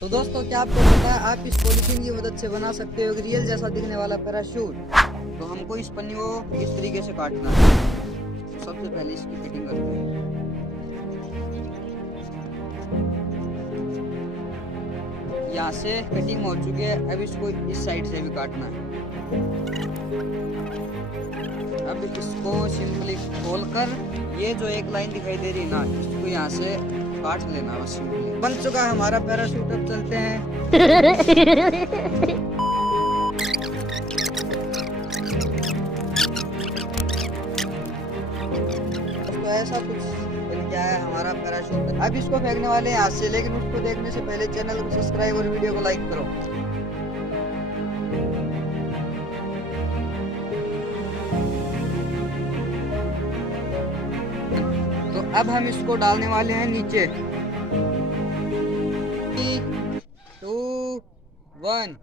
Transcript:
तो दोस्तों, क्या आपको पता है आप इस पॉलीथीन की मदद से बना सकते हो एक रियल जैसा दिखने वाला पैराशूट। तो हमको इस पन्नी को इस तरीके से काटना है। तो सबसे पहले इसकी फिटिंग करते हैं। यहाँ से फिटिंग हो चुकी है, अब इसको इस साइड से भी काटना है। अब इसको सिंपली खोलकर ये जो एक लाइन दिखाई दे रही है ना, इसको यहाँ से काट लेना बस। सिंपली बन चुका है हमारा पैराशूट। अब चलते हैं। तो ऐसा कुछ बन गया है हमारा पैराशूट। अब इसको फेंकने वाले हैं हाथ से, लेकिन उसको देखने से पहले चैनल को सब्सक्राइब और वीडियो को लाइक करो। तो अब हम इसको डालने वाले हैं नीचे। 3, 2, 1